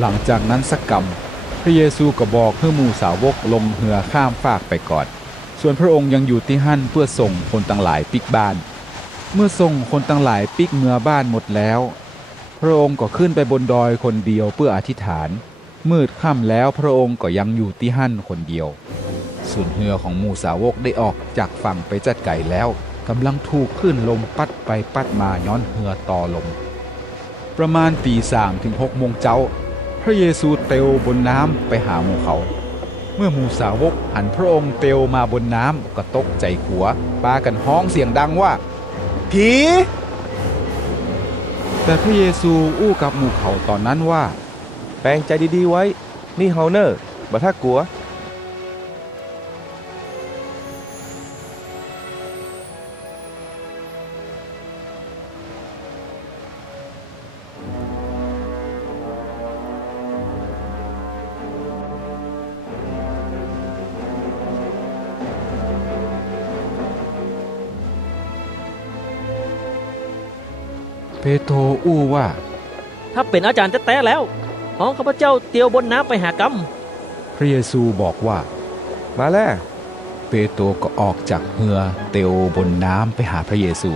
หลังจากนั้นสักกำพระเยซูก็บอกให้หมู่สาวกลงเรือข้ามฟากไปก่อนส่วนพระองค์ยังอยู่ที่หั่นเพื่อส่งคนต่างหลายปิกบ้านเมื่อส่งคนต่างหลายปิกเมือบ้านหมดแล้วพระองค์ก็ขึ้นไปบนดอยคนเดียวเพื่ออธิษฐานมืดค่ำแล้วพระองค์ก็ยังอยู่ที่หั่นคนเดียวส่วนเรือของหมู่สาวกได้ออกจากฝั่งไปจัดไก่แล้วกำลังถูกคลื่นลมปัดไปปัดมาย้อนเรือต่อลมประมาณตี 3 ถึง 6 โมงเจ้าพระเยซูเตลบนน้ำไปหาหมู่เขาเมื่อหมู่สาวกหันพระองค์เตลมาบนน้ำก็ตกใจขัวปากันฮ้องเสียงดังว่าผีแต่พระเยซูอู้กับหมู่เขาตอนนั้นว่าแปลงใจดีๆไว้นี่เฮาเนอร์บ่ถ้ากลัวเปโตรอู้ว่าถ้าเป็นอาจารย์แท้ๆแล้วของข้าพเจ้าเตียวบนน้ำไปหากรรมพระเยซูบอกว่ามาแล้วเปโตรก็ออกจากเรือเตลบนน้ำไปหาพระเยซู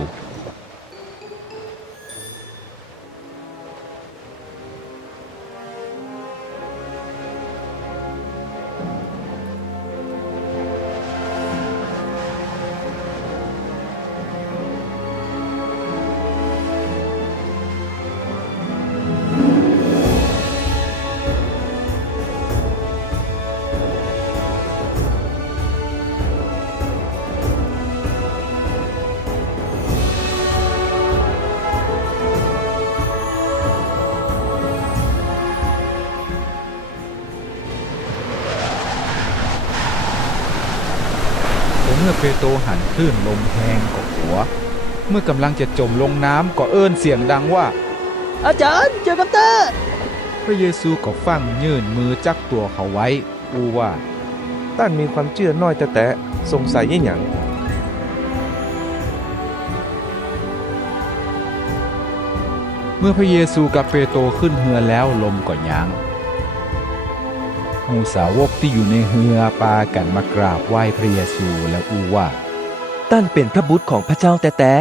เมื่อเปโตรหันคลื่นลมแรงก็หัวเมื่อกำลังจะจมลงน้ำก็เอิ้นเสียงดังว่าอาจารย์เจอกับเตอร์พระเยซูก็ฟังยื่นมือจักตัวเขาไว้อู้ว่าต้านมีความเชื่อน้อยแต่สงสัยยิ่งหยังเมื่อพระเยซูกับเปโตรขึ้นเรือแล้วลมก็ยั้งหมู่สาวกที่อยู่ในเรือปากันมากราบไหว้พระเยซูแล้วอู้ว่าท่านเป็นพระบุตรของพระเจ้าแต่